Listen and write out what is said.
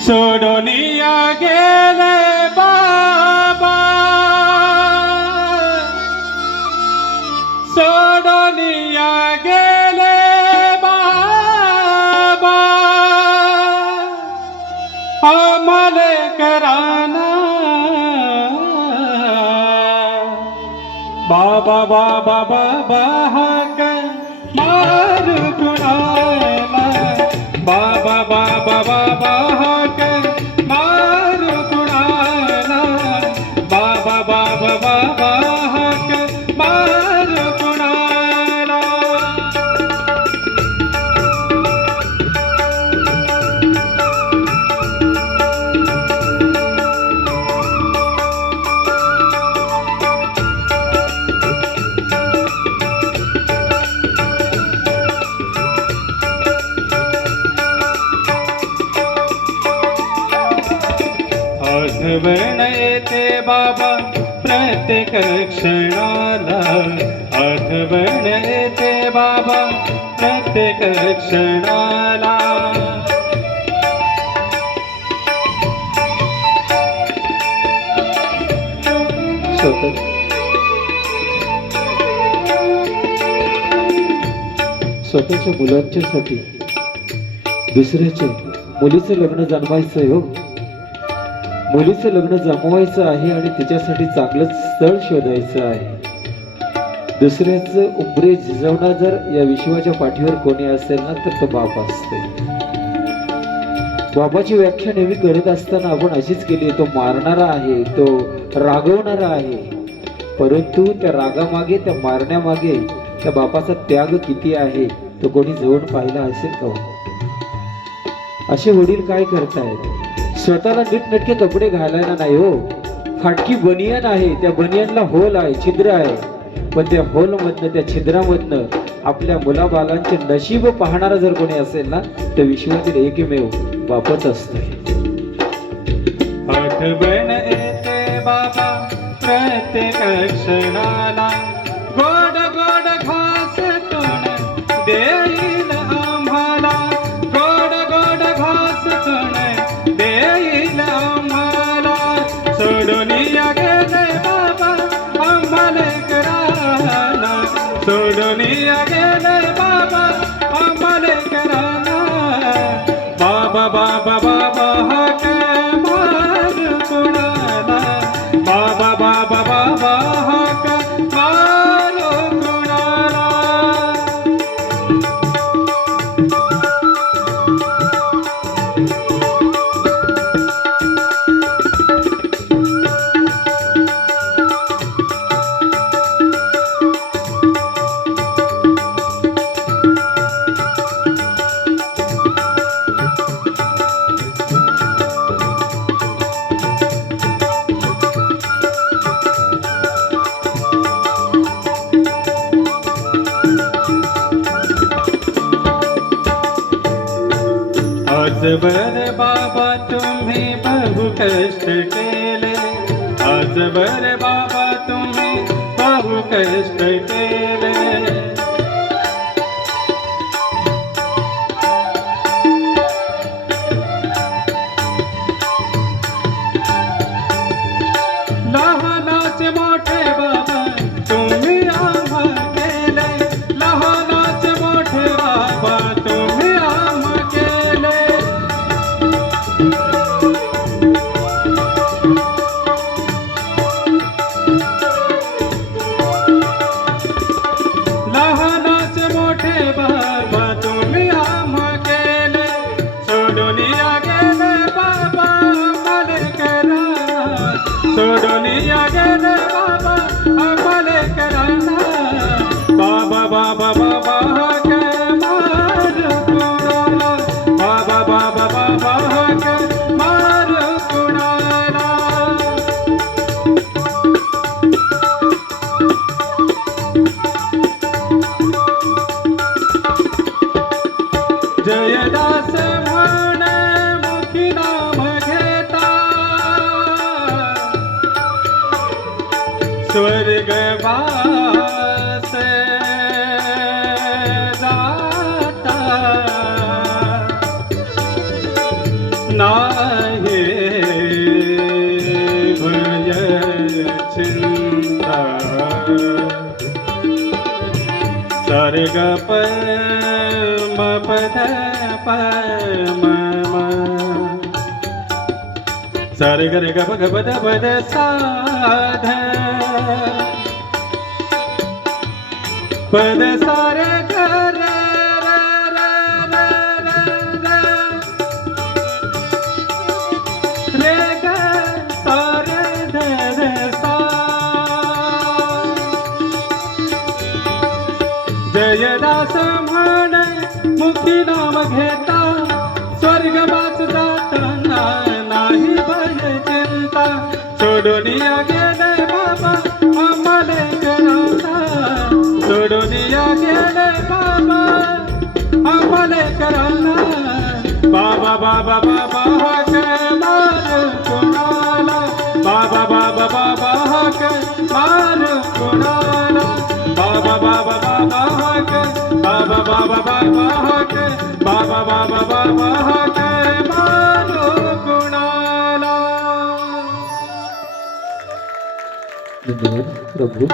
सोडोनिया गेले बाबा, सोडोनिया गेले बाबा, अमल कराना बाबा बाबा बाबा हाक मार कुणाला, बाबा बाबा बाबा हाक मार कुणाला, बाबा बाबा बाबा हाक मार कुणाला. आठवण येते बाबा प्रत्येक क्षणाला, आठवण येते बाबा प्रत्येक क्षणाला. स्वतःच्या मुलांच्यासाठी दुसऱ्याच्या मुलीचं लग्न जमवायचं हो, मुलीचं लग्न जमवायचं आहे आणि तिच्यासाठी चांगलंच स्थळ शोधायचं आहे. दुसऱ्याचं उंबरे झिजवणं जर या विश्वाच्या पाठीवर कोणी असेल ना तर तो बाप असते. बाबाची व्याख्या नेहमी करत असताना आपण अशीच केली, तो मारणारा आहे, तो रागवणारा आहे, परंतु त्या रागामागे, त्या मारण्यामागे त्या बापाचा त्याग किती आहे तो कोणी जवळ पाहिला असेल का? असे वडील काय करतायत? स्वतःला नीटनेटके कपडे घालायला नाही हो, फाटकी बनियान आहे, त्या बनियानला होल आहे, छिद्र आहे, पण त्या होल मधनं, त्या छिद्रामधनं आपल्या मुलाबालांचे नशीब पाहणारा जर कोणी असेल ना तर विश्वातील एकमेव बापच असते. आठवण येते बाबा प्रत्येक क्षणाला, गोड गोड घास कोण देईल आम्हाला, गोड गोड घास कोण देईल आम्हाला. सोडोनिया गेले बाबा आम्हाला कराना, सोडोनिया गेले बाबा आम्हाला कराना, बाबा बाबा बाबा हाक मार कुणाला, बाबा बाबा बाबा हाक मार कुणाला. आजवर बाबा तुम्ही बहु कष्ट केले, आजवर बाबा तुम्ही बहु कष्ट केले. लहानाचे मोठे बाबा तुम्ही आम्हा केले, लहानाचे मोठे बाबा तुम्ही आम्हा केले. लहानाचे मोठे बाबा तुम्ही आम्हा केले, सोडोनिया गेले बाबा आम्हाला कराना, सोडोनिया गेले बाबा आम्हाला कराना, बाबा बाबा बाबा हाक मार कुणाला, बाबा बाबा बाबा हाक मार कुणाला. स्वर्गवास जाता नाही भय चिंता सर्ग पम पद पम सर्ग रे ग ग पद पद साध पद सारे ग रे रे रे रे रे रे ग सारे ध ध सा जयदास म्हण मुक्ती नाम घेता स्वर्गवास जाताना नाही भय चिंता सोडून गेले बाबा आम्हाले कराना सोडून गेले बाबा आम्हाले कराना बाबा बाबा बाबा हक मार कुणाला बाबा बाबा बाबा हक मार कुणाला बाबा बाबा बाबा हक बाबा बाबा बाबा हक बाबा बाबा बाबा हक मारो कुणाला धन्यवाद प्रभू.